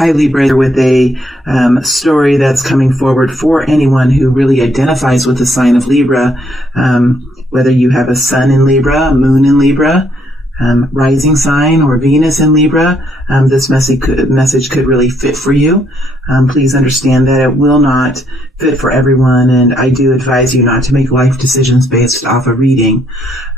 Hi Libra, with a story that's coming forward for anyone who really identifies with the sign of Libra, whether you have a sun in Libra, a moon in Libra, rising sign, or Venus in Libra. This message could really fit for you. Please understand that it will not fit for everyone, and I do advise you not to make life decisions based off a reading.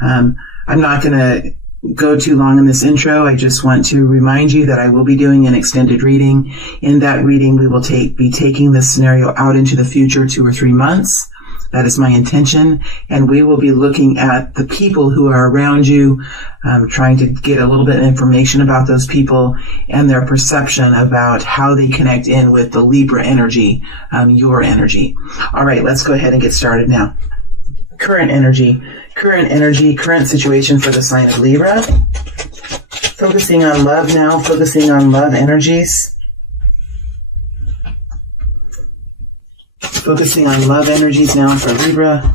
I'm not going to go too long in this intro. I just want to remind you that I will be doing an extended reading. In that reading, we will be taking this scenario out into the future 2 or 3 months. That is my intention. And we will be looking at the people who are around you, trying to get a little bit of information about those people and their perception about how they connect in with the Libra energy, your energy. All right, let's go ahead and get started now. Current situation for the sign of Libra. Focusing on love now, focusing on love energies. Focusing on love energies now for Libra.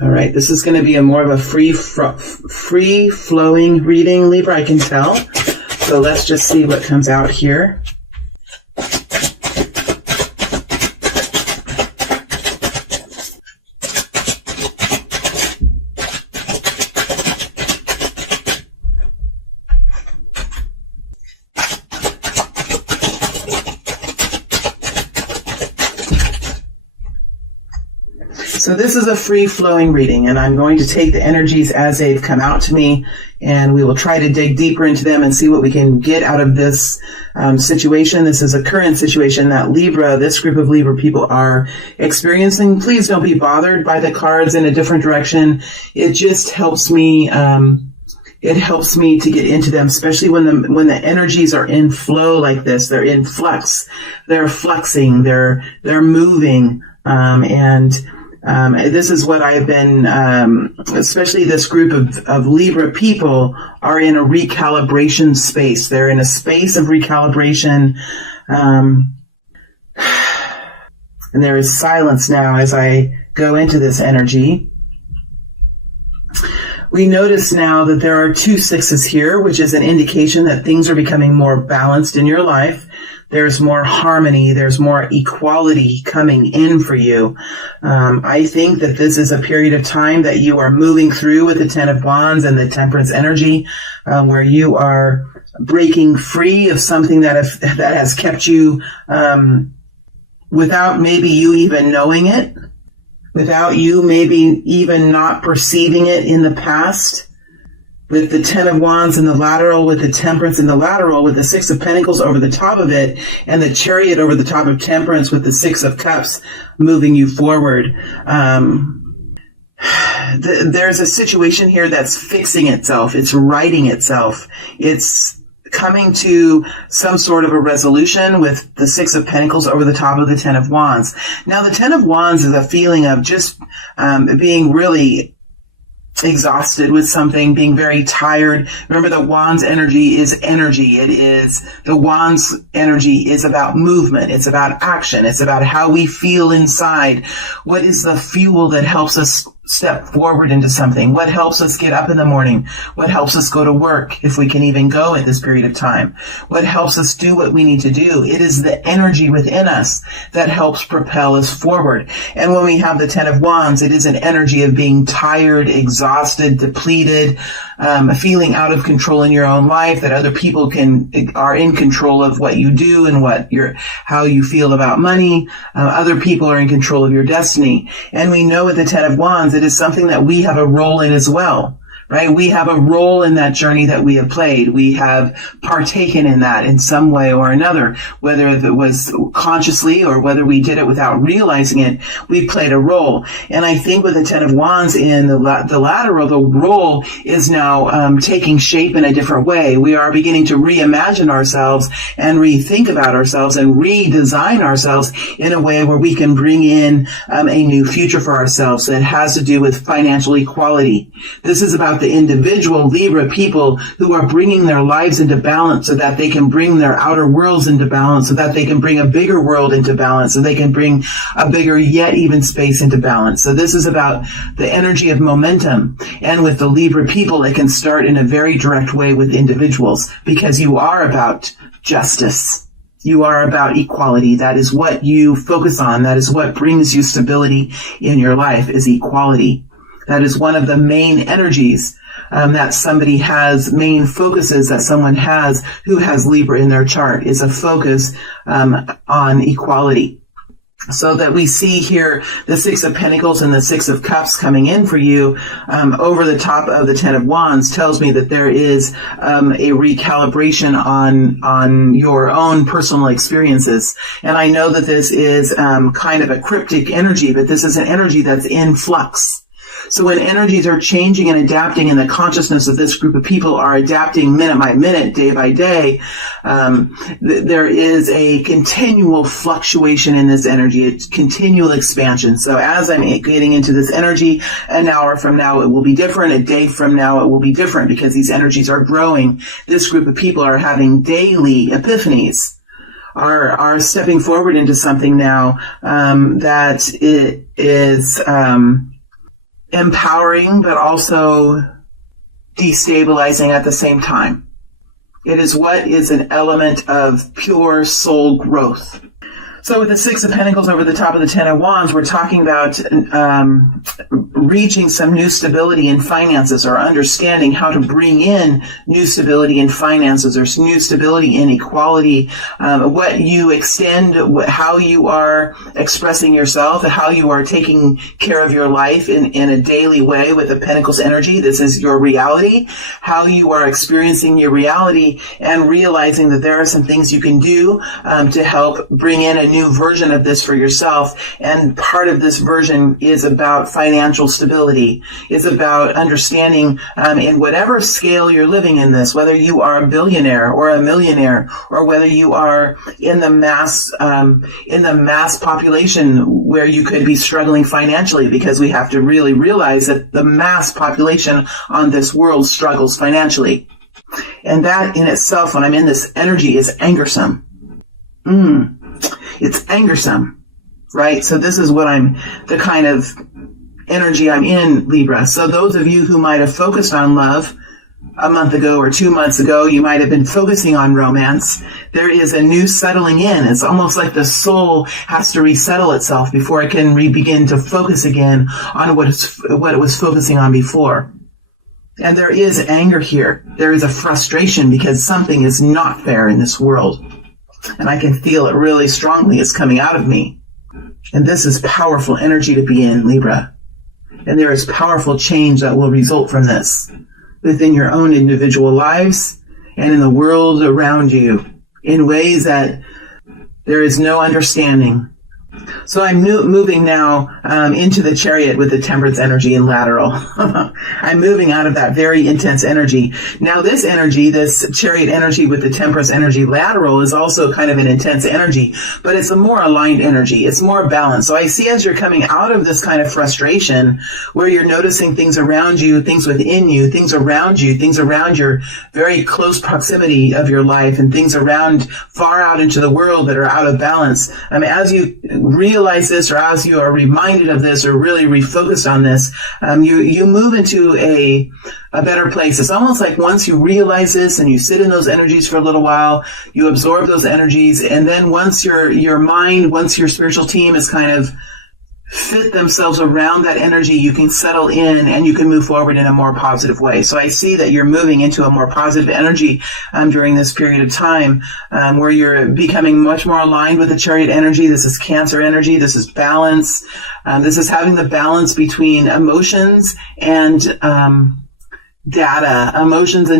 All right, this is going to be more of a free-flowing reading, Libra, I can tell. So let's just see what comes out here. So this is a free-flowing reading, and I'm going to take the energies as they've come out to me, and we will try to dig deeper into them and see what we can get out of this situation. This is a current situation that this group of Libra people are experiencing. Please don't be bothered by the cards in a different direction. It just helps me. It helps me to get into them, especially when the energies are in flow like this. They're in flux. They're fluxing. They're moving, this is what I've been, especially this group of Libra people are in a recalibration space. They're in a space of recalibration. And there is silence now as I go into this energy. We notice now that there are 2 6s here, which is an indication that things are becoming more balanced in your life. There's more harmony. There's more equality coming in for you. I think that this is a period of time that you are moving through with the 10 of Wands and the Temperance energy, where you are breaking free of something that has kept you, without maybe you even knowing it, without you maybe even not perceiving it in the past. With the 10 of Wands in the lateral, with the Temperance in the lateral, with the 6 of Pentacles over the top of it, and the Chariot over the top of Temperance with the 6 of Cups moving you forward. There's a situation here that's fixing itself. It's righting itself. It's coming to some sort of a resolution with the 6 of Pentacles over the top of the 10 of Wands. Now, the 10 of Wands is a feeling of just being really exhausted with something, being very tired. Remember, the Wands energy is energy. The Wands energy is about movement. It's about action. It's about how we feel inside. What is the fuel that helps us step forward into something? What helps us get up in the morning? What helps us go to work, if we can even go at this period of time? What helps us do what we need to do? It is the energy within us that helps propel us forward. And when we have the 10 of Wands, it is an energy of being tired, exhausted, depleted, feeling out of control in your own life, that other people are in control of what you do and how you feel about money. Other people are in control of your destiny. And we know with the 10 of Wands, it is something that we have a role in as well. right? We have a role in that journey that we have played. We have partaken in that in some way or another, whether it was consciously or whether we did it without realizing it, we played a role. And I think with the Ten of Wands in the lateral, the role is now taking shape in a different way. We are beginning to reimagine ourselves and rethink about ourselves and redesign ourselves in a way where we can bring in a new future for ourselves that has to do with financial equality. This is about about the individual Libra people who are bringing their lives into balance so that they can bring their outer worlds into balance, so that they can bring a bigger world into balance, so they can bring a bigger yet even space into balance. So this is about the energy of momentum. And with the Libra people, it can start in a very direct way with individuals, because you are about justice. You are about equality. That is what you focus on. That is what brings you stability in your life, is equality. That is one of the main energies that somebody has, main focuses that someone has who has Libra in their chart, is a focus on equality. So that we see here the Six of Pentacles and the Six of Cups coming in for you over the top of the Ten of Wands tells me that there is a recalibration on your own personal experiences. And I know that this is kind of a cryptic energy, but this is an energy that's in flux. So when energies are changing and adapting, and the consciousness of this group of people are adapting minute by minute, day by day, there is a continual fluctuation in this energy, a continual expansion. So as I'm getting into this energy, an hour from now it will be different, a day from now it will be different, because these energies are growing. This group of people are having daily epiphanies, are stepping forward into something now that it is empowering, but also destabilizing at the same time. It is what is an element of pure soul growth. So with the Six of Pentacles over the top of the Ten of Wands, we're talking about reaching some new stability in finances, or understanding how to bring in new stability in finances, or new stability in equality, what you extend, how you are expressing yourself, how you are taking care of your life in a daily way with the Pentacles energy. This is your reality, how you are experiencing your reality, and realizing that there are some things you can do to help bring in a new version of this for yourself. And part of this version is about financial stability, is about understanding in whatever scale you're living in this, whether you are a billionaire or a millionaire, or whether you are in the mass population where you could be struggling financially, because we have to really realize that the mass population on this world struggles financially. And that in itself, when I'm in this energy, is angersome. It's angersome, right? So this is what the kind of energy I'm in, Libra. So those of you who might have focused on love a month ago or 2 months ago, you might have been focusing on romance. There is a new settling in. It's almost like the soul has to resettle itself before it can begin to focus again on what it was focusing on before. And there is anger here. There is a frustration because something is not fair in this world. And I can feel it really strongly. It's coming out of me. And this is powerful energy to be in, Libra. And there is powerful change that will result from this within your own individual lives and in the world around you in ways that there is no understanding. So I'm moving now into the Chariot with the Temperance energy in lateral. I'm moving out of that very intense energy. Now this energy, this Chariot energy with the Temperance energy lateral, is also kind of an intense energy, but it's a more aligned energy. It's more balanced. So I see as you're coming out of this kind of frustration where you're noticing things around you, things within you, things around you, things around your very close proximity of your life, and things around far out into the world that are out of balance. As you realize this, or as you are reminded of this, or really refocused on this, you move into a better place. It's almost like once you realize this and you sit in those energies for a little while, you absorb those energies, and then once your mind, once your spiritual team is kind of fit themselves around that energy, you can settle in and you can move forward in a more positive way. So I see that you're moving into a more positive energy during this period of time where you're becoming much more aligned with the Chariot energy. This is Cancer energy. This is balance. This is having the balance between emotions and data, emotions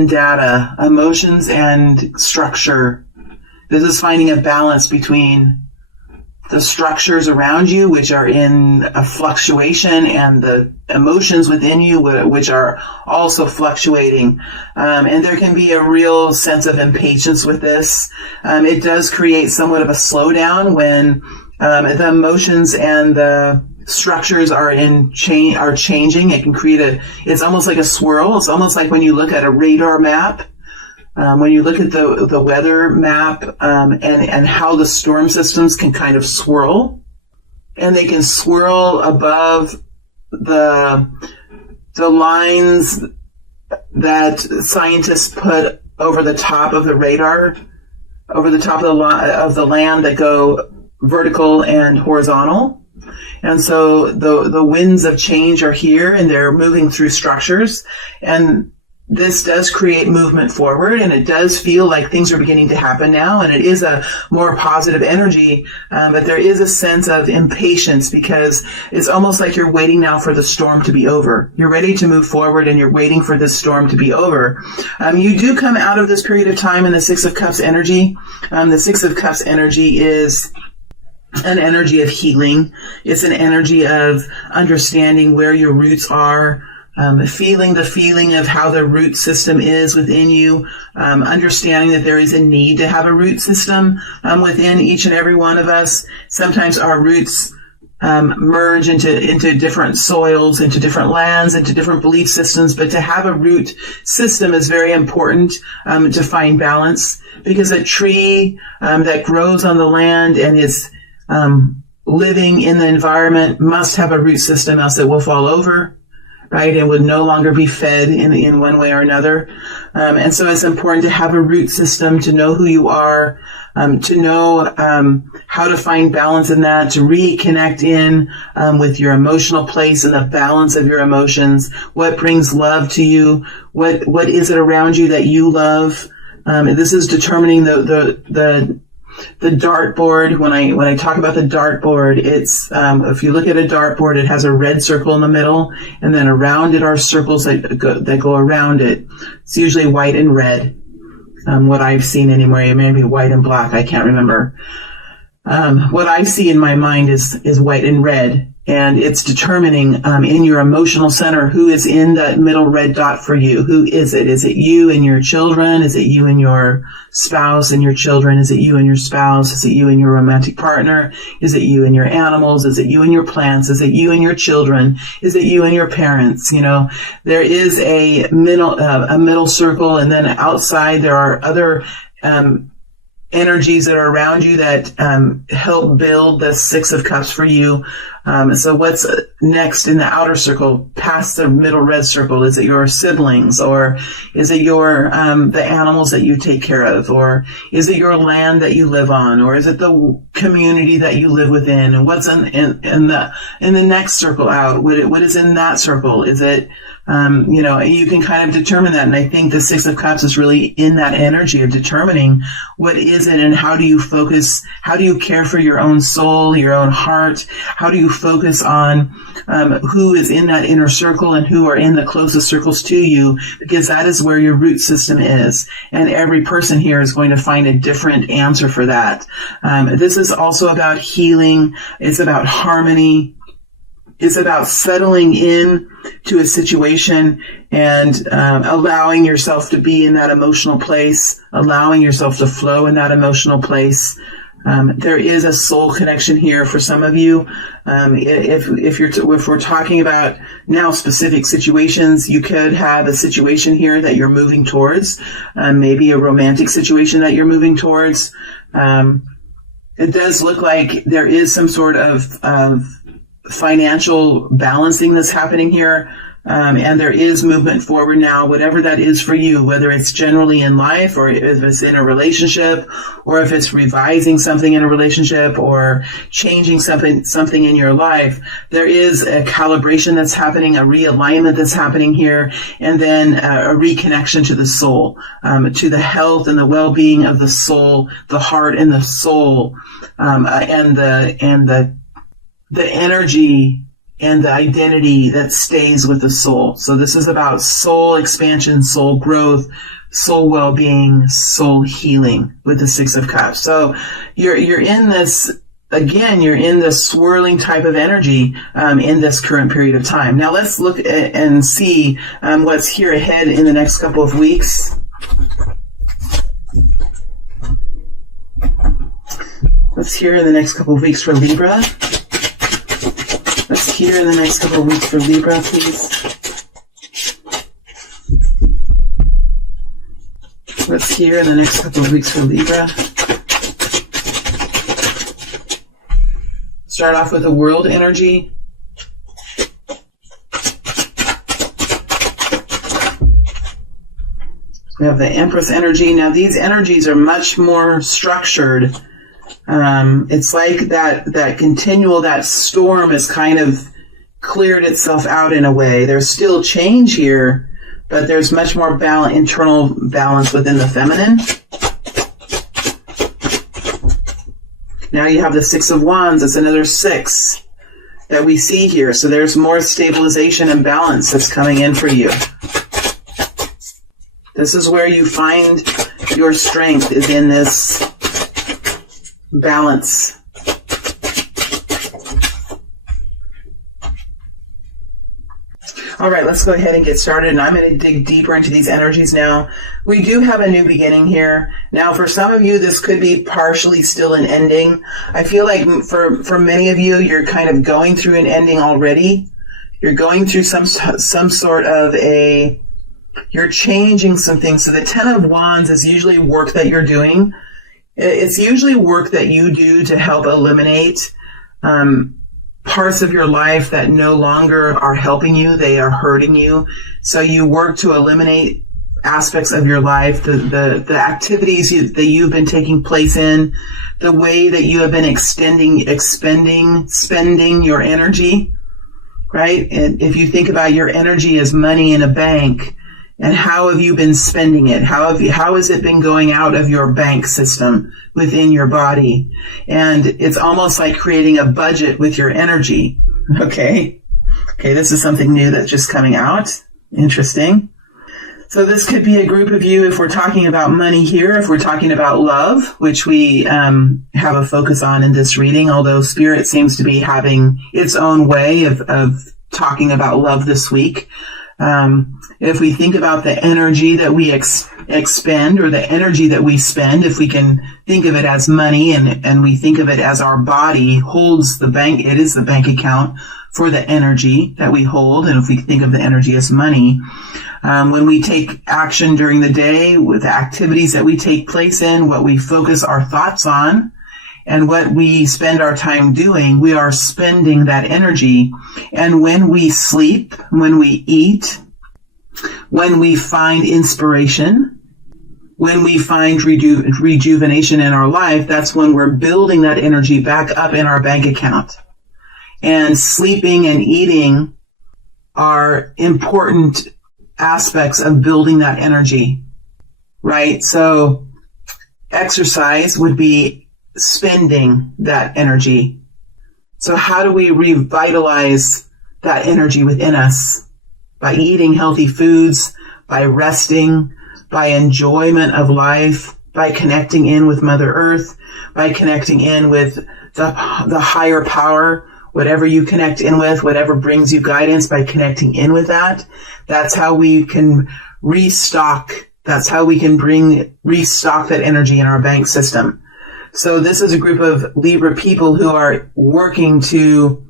and structure. This is finding a balance between the structures around you, which are in a fluctuation, and the emotions within you, which are also fluctuating. And there can be a real sense of impatience with this. It does create somewhat of a slowdown when the emotions and the structures are changing. It can create it's almost like a swirl. It's almost like when you look at a radar map, when you look at the weather map, and how the storm systems can kind of swirl, and they can swirl above the lines that scientists put over the top of the radar, over the top of the land, that go vertical and horizontal. And so the winds of change are here, and they're moving through structures, and this does create movement forward, and it does feel like things are beginning to happen now, and it is a more positive energy, but there is a sense of impatience, because it's almost like you're waiting now for the storm to be over. You're ready to move forward, and you're waiting for this storm to be over. You do come out of this period of time in the Six of Cups energy. The Six of Cups energy is an energy of healing. It's an energy of understanding where your roots are, feeling the feeling of how the root system is within you, understanding that there is a need to have a root system within each and every one of us. Sometimes our roots merge into different soils, into different lands, into different belief systems, but to have a root system is very important to find balance, because a tree that grows on the land and is living in the environment must have a root system, else it will fall over. Right, and would no longer be fed in one way or another. And so it's important to have a root system, to know who you are, to know how to find balance in that, to reconnect in with your emotional place and the balance of your emotions. What brings love to you? What is it around you that you love? This is determining the dartboard. When I talk about the dartboard, it's if you look at a dartboard, it has a red circle in the middle, and then around it are circles that go around it. It's usually white and red. What I've seen anyway, it may be white and black. I can't remember. What I see in my mind is white and red, and it's determining in your emotional center who is in that middle red dot for you. Who is it? Is it you and your children? Is it you and your spouse and your children? Is it you and your spouse? Is it you and your romantic partner? Is it you and your animals? Is it you and your plants? Is it you and your children? Is it you and your parents? You know, there is a middle circle, and then outside there are other energies that are around you that help build the Six of Cups for you. So what's next in the outer circle, past the middle red circle? Is it your siblings, or is it your the animals that you take care of, or is it your land that you live on, or is it the community that you live within? And what's in the next circle out? What is in that circle? Is it you can kind of determine that. And I think the Six of Cups is really in that energy of determining what is it and how do you focus, how do you care for your own soul, your own heart? How do you focus on who is in that inner circle and who are in the closest circles to you? Because that is where your root system is. And every person here is going to find a different answer for that. This is also about healing. It's about harmony. It's about settling in to a situation and allowing yourself to be in that emotional place, allowing yourself to flow in that emotional place. There is a soul connection here for some of you. If we're talking about now specific situations, you could have a situation here that you're moving towards, maybe a romantic situation that you're moving towards. It does look like there is some sort of financial balancing that's happening here. And there is movement forward now, whatever that is for you, whether it's generally in life or if it's in a relationship or if it's revising something in a relationship or changing something in your life. There is a calibration that's happening, a realignment that's happening here, and then a reconnection to the soul, to the health and the well-being of the soul, the heart and the soul, and the energy and the identity that stays with the soul. So this is about soul expansion, soul growth, soul well-being, soul healing with the Six of Cups. So you're in this, again, you're in this swirling type of energy in this current period of time. Now let's look at and see what's here ahead in the next couple of weeks. What's here in the next couple of weeks for Libra? Let's here in the next couple of weeks for Libra, please? What's here in the next couple of weeks for Libra? Start off with the world energy. We have the Empress energy. Now these energies are much more structured. It's like that continual, that storm has kind of cleared itself out in a way. There's still change here, but there's much more internal balance within the feminine. Now you have the Six of Wands. It's another 6 that we see here. So there's more stabilization and balance that's coming in for you. This is where you find your strength, is in this balance. All right, let's go ahead and get started, and I'm going to dig deeper into these energies now. We do have a new beginning here. Now, for some of you, this could be partially still an ending. I feel like for many of you, you're kind of going through an ending already. You're going through some sort of you're changing some things. So the Ten of Wands is usually work that you're doing. It's usually work that you do to help eliminate parts of your life that no longer are helping you. They are hurting you. So you work to eliminate aspects of your life, the activities that you've been taking place in, the way that you have been spending your energy, right? And if you think about your energy as money in a bank, and how have you been spending it? How has it been going out of your bank system within your body? And it's almost like creating a budget with your energy. Okay, this is something new that's just coming out. Interesting. So this could be a group of you, if we're talking about money here, if we're talking about love, which we have a focus on in this reading, although Spirit seems to be having its own way of talking about love this week. If we think about the energy that we expend, or the energy that we spend, if we can think of it as money, and we think of it as our body holds the bank, it is the bank account for the energy that we hold. And if we think of the energy as money, when we take action during the day with the activities that we take place in, what we focus our thoughts on, and what we spend our time doing, we are spending that energy. And when we sleep, when we eat, when we find inspiration, when we find rejuvenation in our life, that's when we're building that energy back up in our bank account. And sleeping and eating are important aspects of building that energy, right? So exercise would be spending that energy. So how do we revitalize that energy within us? By eating healthy foods, by resting, by enjoyment of life, by connecting in with Mother Earth, by connecting in with the higher power, whatever you connect in with, whatever brings you guidance, by connecting in with that. That's how we can restock. That's how we can restock that energy in our bank system. So this is a group of Libra people who are working to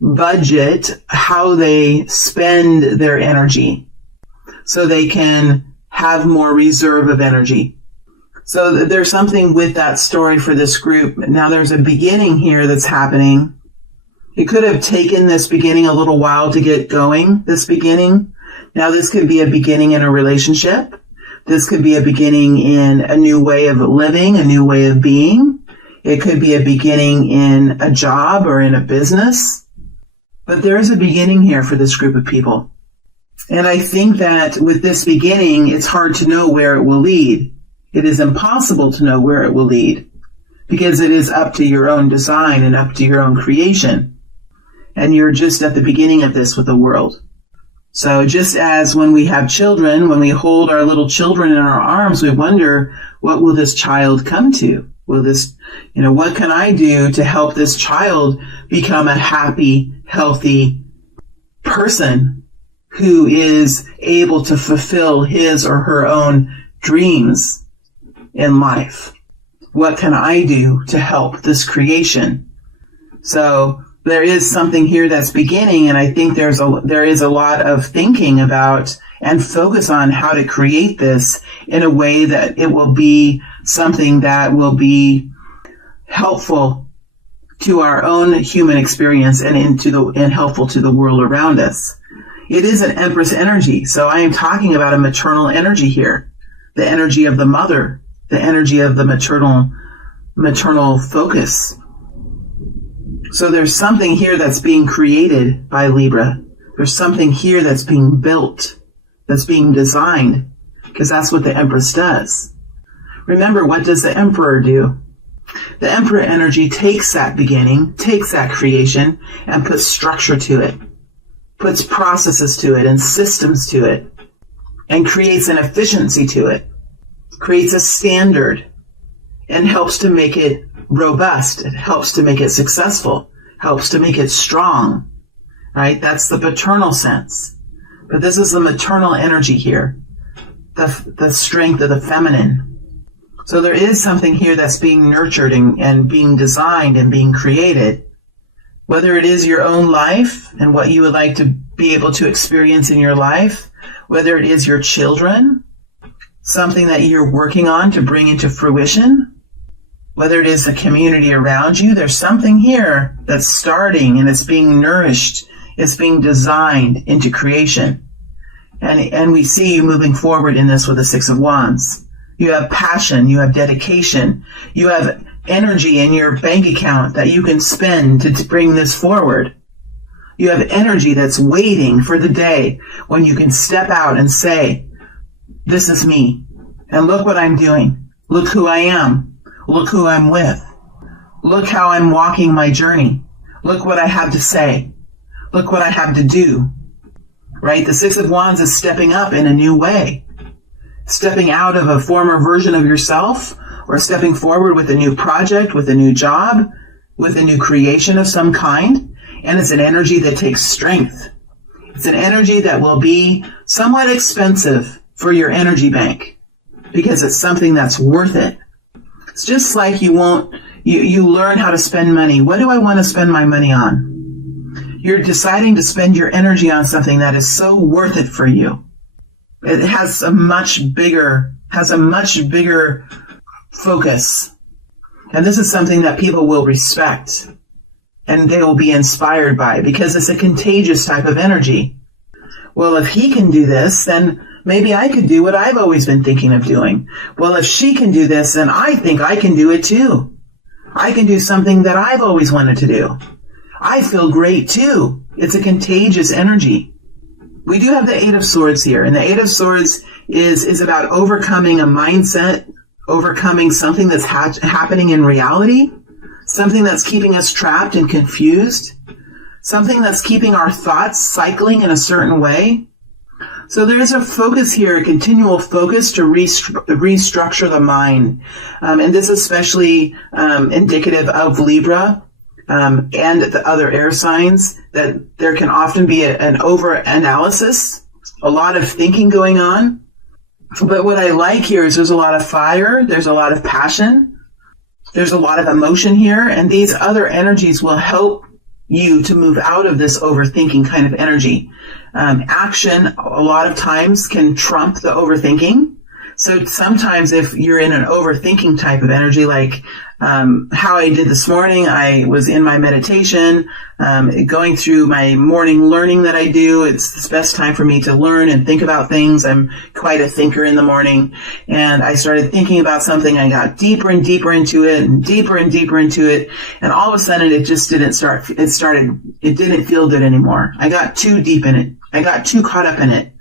budget how they spend their energy so they can have more reserve of energy. So there's something with that story for this group. Now there's a beginning here that's happening. It could have taken this beginning a little while to get going, this beginning. Now this could be a beginning in a relationship. This could be a beginning in a new way of living, a new way of being. It could be a beginning in a job or in a business. But there is a beginning here for this group of people. And I think that with this beginning, it's hard to know where it will lead. It is impossible to know where it will lead because it is up to your own design and up to your own creation. And you're just at the beginning of this with the world. So just as when we have children, when we hold our little children in our arms, we wonder, what will this child come to? Will this, what can I do to help this child become a happy, healthy person who is able to fulfill his or her own dreams in life? What can I do to help this creation? So there is something here that's beginning, and I think there is a lot of thinking about and focus on how to create this in a way that it will be something that will be helpful to our own human experience and helpful to the world around us. It is an Empress energy, so I am talking about a maternal energy here, the energy of the mother, the energy of the maternal focus. So there's something here that's being created by Libra. There's something here that's being built, that's being designed, because that's what the Empress does. Remember, what does the Emperor do? The Emperor energy takes that beginning, takes that creation, and puts structure to it, puts processes to it and systems to it, and creates an efficiency to it, creates a standard, and helps to make it robust. It helps to make it successful, helps to make it strong, right? That's the paternal sense. But this is the maternal energy here, the strength of the feminine. So there is something here that's being nurtured and being designed and being created. Whether it is your own life and what you would like to be able to experience in your life, whether it is your children, something that you're working on to bring into fruition, whether it is the community around you, there's something here that's starting and it's being nourished, it's being designed into creation. And we see you moving forward in this with the Six of Wands. You have passion, you have dedication, you have energy in your bank account that you can spend to bring this forward. You have energy that's waiting for the day when you can step out and say, this is me, and look what I'm doing. Look who I am. Look who I'm with. Look how I'm walking my journey. Look what I have to say. Look what I have to do. Right? The Six of Wands is stepping up in a new way. Stepping out of a former version of yourself, or stepping forward with a new project, with a new job, with a new creation of some kind. And it's an energy that takes strength. It's an energy that will be somewhat expensive for your energy bank, because it's something that's worth it. It's just like you learn how to spend money. What do I want to spend my money on? You're deciding to spend your energy on something that is so worth it for you. It has a much bigger focus. And this is something that people will respect and they will be inspired by, because it's a contagious type of energy. Well, if he can do this, then maybe I could do what I've always been thinking of doing. Well, if she can do this, then I think I can do it too. I can do something that I've always wanted to do. I feel great too. It's a contagious energy. We do have the Eight of Swords here, and the Eight of Swords is about overcoming a mindset, overcoming something that's happening in reality, something that's keeping us trapped and confused, something that's keeping our thoughts cycling in a certain way. So there's a focus here, a continual focus to restructure the mind. And this is especially indicative of Libra and the other air signs, that there can often be an over-analysis, a lot of thinking going on. But what I like here is there's a lot of fire, there's a lot of passion, there's a lot of emotion here, and these other energies will help you to move out of this overthinking kind of energy. Action, a lot of times, can trump the overthinking. So sometimes if you're in an overthinking type of energy, like how I did this morning, I was in my meditation, going through my morning learning that I do. It's the best time for me to learn and think about things. I'm quite a thinker in the morning. And I started thinking about something. I got deeper and deeper into it and deeper into it. And all of a sudden it just didn't it didn't feel good anymore. I got too deep in it. I got too caught up in it.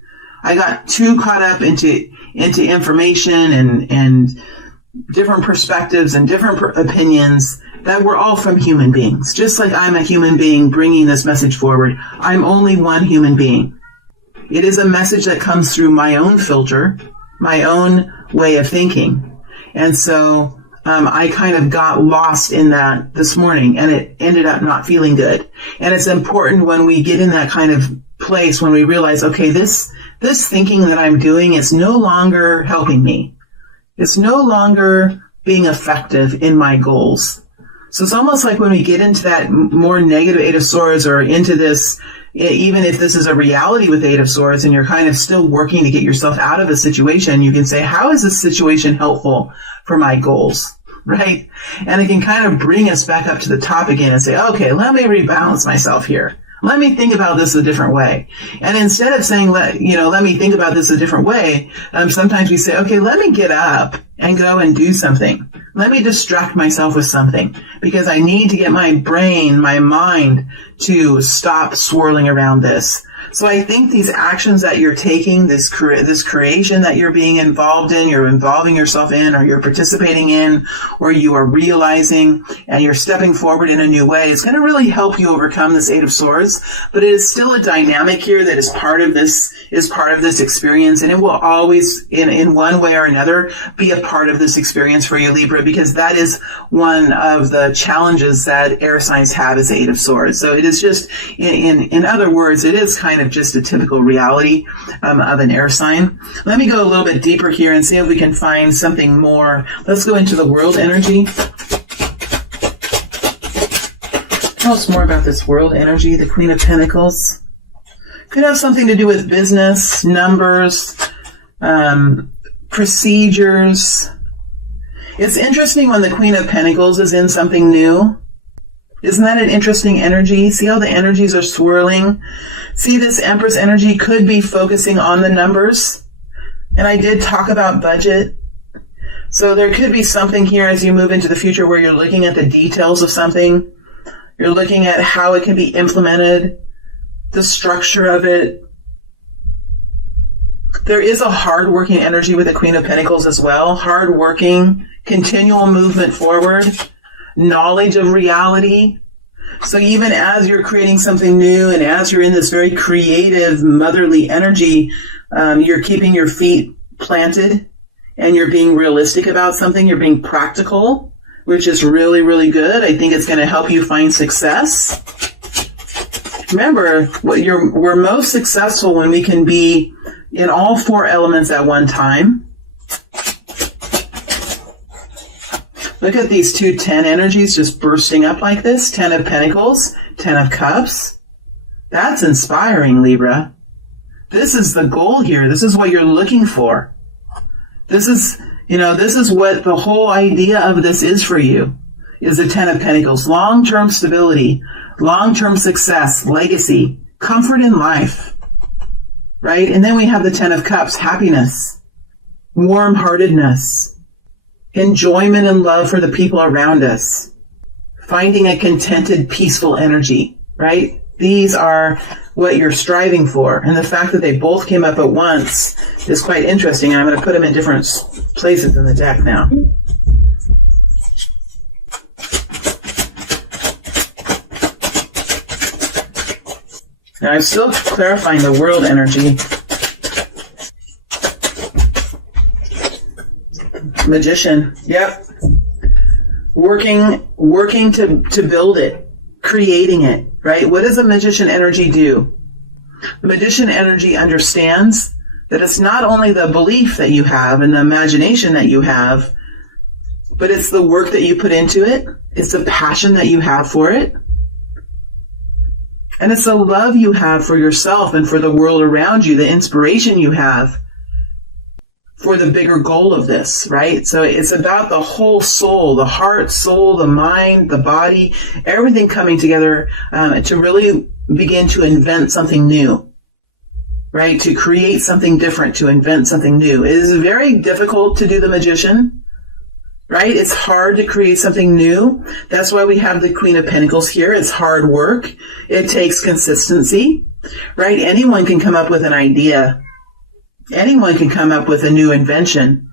I got too caught up into information and different perspectives and different opinions that were all from human beings. Just like I'm a human being bringing this message forward, I'm only one human being. It is a message that comes through my own filter, my own way of thinking. And so I kind of got lost in that this morning, and it ended up not feeling good. And it's important when we get in that kind of place, when we realize, okay, this thinking that I'm doing is no longer helping me. It's no longer being effective in my goals. So it's almost like when we get into that more negative Eight of Swords, or into this, even if this is a reality with Eight of Swords and you're kind of still working to get yourself out of a situation, you can say, how is this situation helpful for my goals? Right? And it can kind of bring us back up to the top again and say, okay, let me rebalance myself here. Let me think about this a different way. And instead of saying, let me think about this a different way, sometimes we say, okay, let me get up and go and do something. Let me distract myself with something, because I need to get my brain, my mind, to stop swirling around this. So I think these actions that you're taking, this creation that you're being involved in, you're involving yourself in, or you're participating in, or you are realizing and you're stepping forward in a new way, is going to really help you overcome this Eight of Swords. But it is still a dynamic here that is part of this experience, and it will always, in one way or another, be a part of this experience for you, Libra, because that is one of the challenges that air signs have, is Eight of Swords. So it is just, in other words, it is kind of just a typical reality of an air sign. Let me go a little bit deeper here and see if we can find something more. Let's go into the world energy. Tell us more about this world energy, the Queen of Pentacles. Could have something to do with business, numbers, procedures. It's interesting when the Queen of Pentacles is in something new. Isn't that an interesting energy? See how the energies are swirling? See, this Empress energy could be focusing on the numbers. And I did talk about budget. So there could be something here as you move into the future where you're looking at the details of something. You're looking at how it can be implemented, the structure of it. There is a hard-working energy with the Queen of Pentacles as well. Hard-working, continual movement forward. Knowledge of reality. So even as you're creating something new and as you're in this very creative, motherly energy, you're keeping your feet planted and you're being realistic about something. You're being practical, which is really, really good. I think it's going to help you find success. Remember, we're most successful when we can be in all four elements at one time. Look at these two 10 energies just bursting up like this. 10 of Pentacles, 10 of Cups. That's inspiring, Libra. This is the goal here. This is what you're looking for. This is what the whole idea of this is for you, is the 10 of Pentacles. Long-term stability, long-term success, legacy, comfort in life, right? And then we have the 10 of Cups, happiness, warm-heartedness, enjoyment and love for the people around us, finding a contented, peaceful energy, right? These are what you're striving for. And the fact that they both came up at once is quite interesting. I'm going to put them in different places in the deck now. Now I'm still clarifying the world energy. Magician. Yep. Working to build it, creating it, right? What does a magician energy do? The magician energy understands that it's not only the belief that you have and the imagination that you have, but it's the work that you put into it. It's the passion that you have for it. And it's the love you have for yourself and for the world around you, the inspiration you have for the bigger goal of this, right? So it's about the whole soul, the heart, soul, the mind, the body, everything coming together to really begin to invent something new, right? To create something different, to invent something new. It is very difficult to do the magician, right? It's hard to create something new. That's why we have the Queen of Pentacles here. It's hard work. It takes consistency, right? Anyone can come up with an idea. Anyone can come up with a new invention,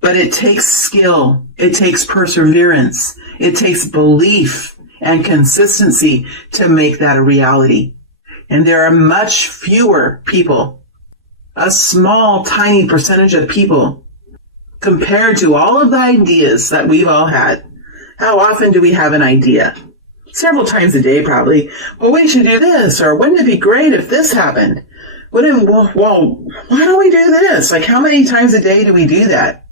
but it takes skill, it takes perseverance, it takes belief and consistency to make that a reality. And there are much fewer people, a small, tiny percentage of people, compared to all of the ideas that we've all had. How often do we have an idea? Several times a day, probably. Well, we should do this, or wouldn't it be great if this happened? Well, why don't we do this? Like, how many times a day do we do that?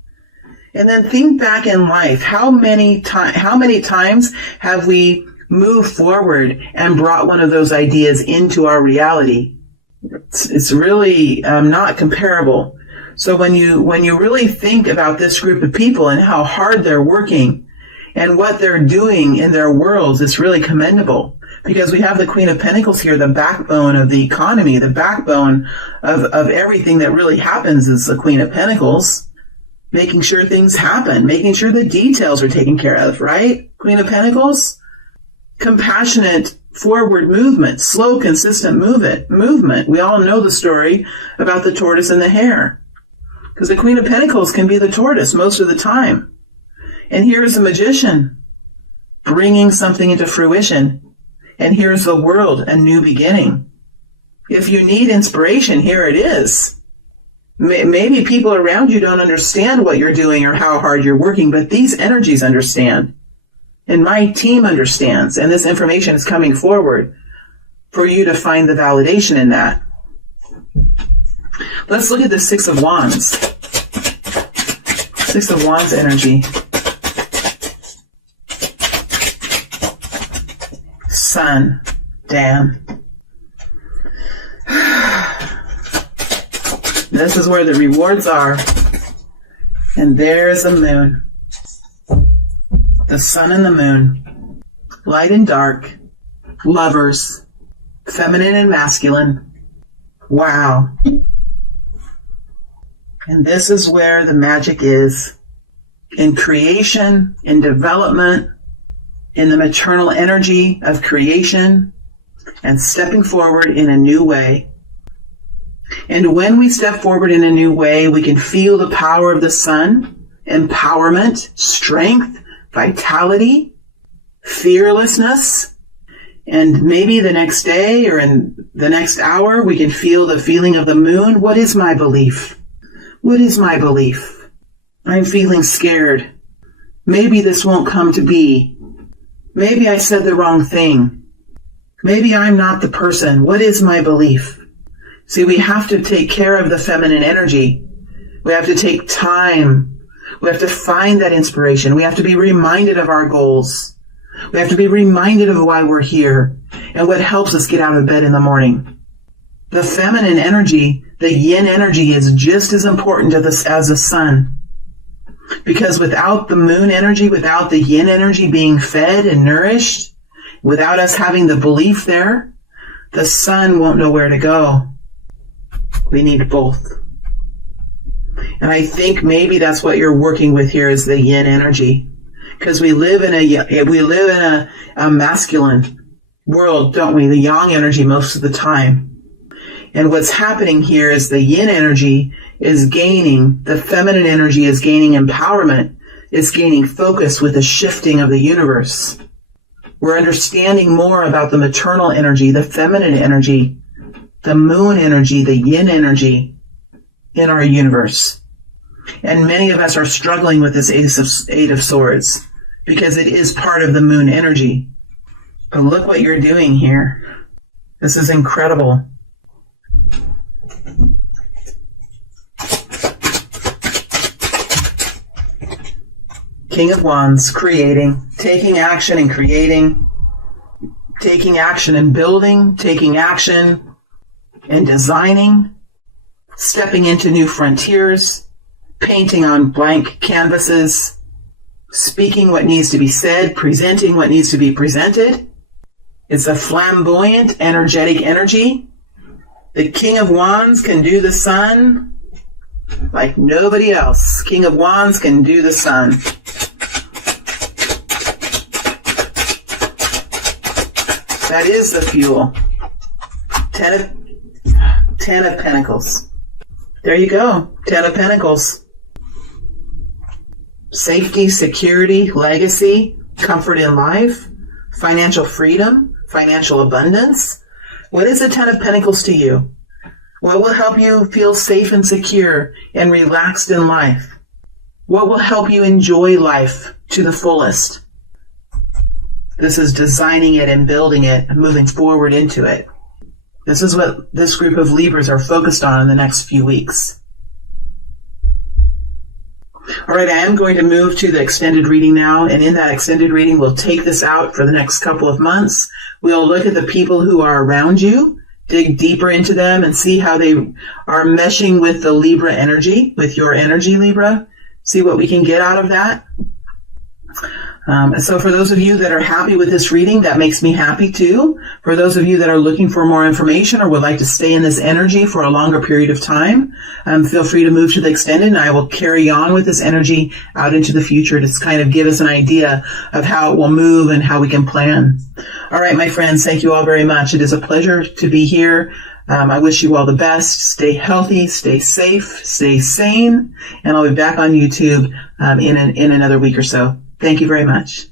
And then think back in life. How many times have we moved forward and brought one of those ideas into our reality? It's really not comparable. So when you really think about this group of people and how hard they're working and what they're doing in their worlds, it's really commendable. Because we have the Queen of Pentacles here, the backbone of the economy, the backbone of everything that really happens is the Queen of Pentacles. Making sure things happen, making sure the details are taken care of, right? Queen of Pentacles? Compassionate forward movement, slow, consistent movement. We all know the story about the tortoise and the hare. Because the Queen of Pentacles can be the tortoise most of the time. And here's the magician bringing something into fruition. And here's the world, a new beginning. If you need inspiration, here it is. Maybe people around you don't understand what you're doing or how hard you're working, but these energies understand. And my team understands. And this information is coming forward for you to find the validation in that. Let's look at the Six of Wands. Six of Wands energy. Sun. Damn. This is where the rewards are. And there's the moon. The sun and the moon. Light and dark. Lovers. Feminine and masculine. Wow. And this is where the magic is. In creation, in development, in the maternal energy of creation, and stepping forward in a new way. And when we step forward in a new way, we can feel the power of the sun, empowerment, strength, vitality, fearlessness. And maybe the next day or in the next hour, we can feel the feeling of the moon. What is my belief? What is my belief? I'm feeling scared. Maybe this won't come to be. Maybe I said the wrong thing. Maybe I'm not the person. What is my belief? See, we have to take care of the feminine energy. We have to take time. We have to find that inspiration. We have to be reminded of our goals. We have to be reminded of why we're here and what helps us get out of bed in the morning. The feminine energy, the yin energy, is just as important to this as the sun. Because without the moon energy, without the yin energy being fed and nourished, without us having the belief there, the sun won't know where to go. We need both. And I think maybe that's what you're working with here is the yin energy. Because we live in a masculine world, don't we? The yang energy most of the time. And what's happening here is the yin energy is gaining, the feminine energy is gaining empowerment, is gaining focus with the shifting of the universe. We're understanding more about the maternal energy, the feminine energy, the moon energy, the yin energy in our universe. And many of us are struggling with this Eight of Swords because it is part of the moon energy. But look what you're doing here. This is incredible. King of Wands, creating, taking action and creating, taking action and building, taking action and designing, stepping into new frontiers, painting on blank canvases, speaking what needs to be said, presenting what needs to be presented. It's a flamboyant, energetic energy. The King of Wands can do the sun like nobody else. King of Wands can do the sun. That is the fuel. Ten of Pentacles. There you go. 10 of Pentacles. Safety, security, legacy, comfort in life, financial freedom, financial abundance. What is the 10 of Pentacles to you? What will help you feel safe and secure and relaxed in life? What will help you enjoy life to the fullest? This is designing it and building it and moving forward into it. This is what this group of Libras are focused on in the next few weeks. All right, I am going to move to the extended reading now, and in that extended reading, we'll take this out for the next couple of months. We'll look at the people who are around you, dig deeper into them, and see how they are meshing with the Libra energy, with your energy, Libra. See what we can get out of that. So for those of you that are happy with this reading, that makes me happy too. For those of you that are looking for more information or would like to stay in this energy for a longer period of time, feel free to move to the extended, and I will carry on with this energy out into the future to kind of give us an idea of how it will move and how we can plan. All right, my friends, thank you all very much. It is a pleasure to be here. I wish you all the best. Stay healthy, stay safe, stay sane, and I'll be back on YouTube in another week or so. Thank you very much.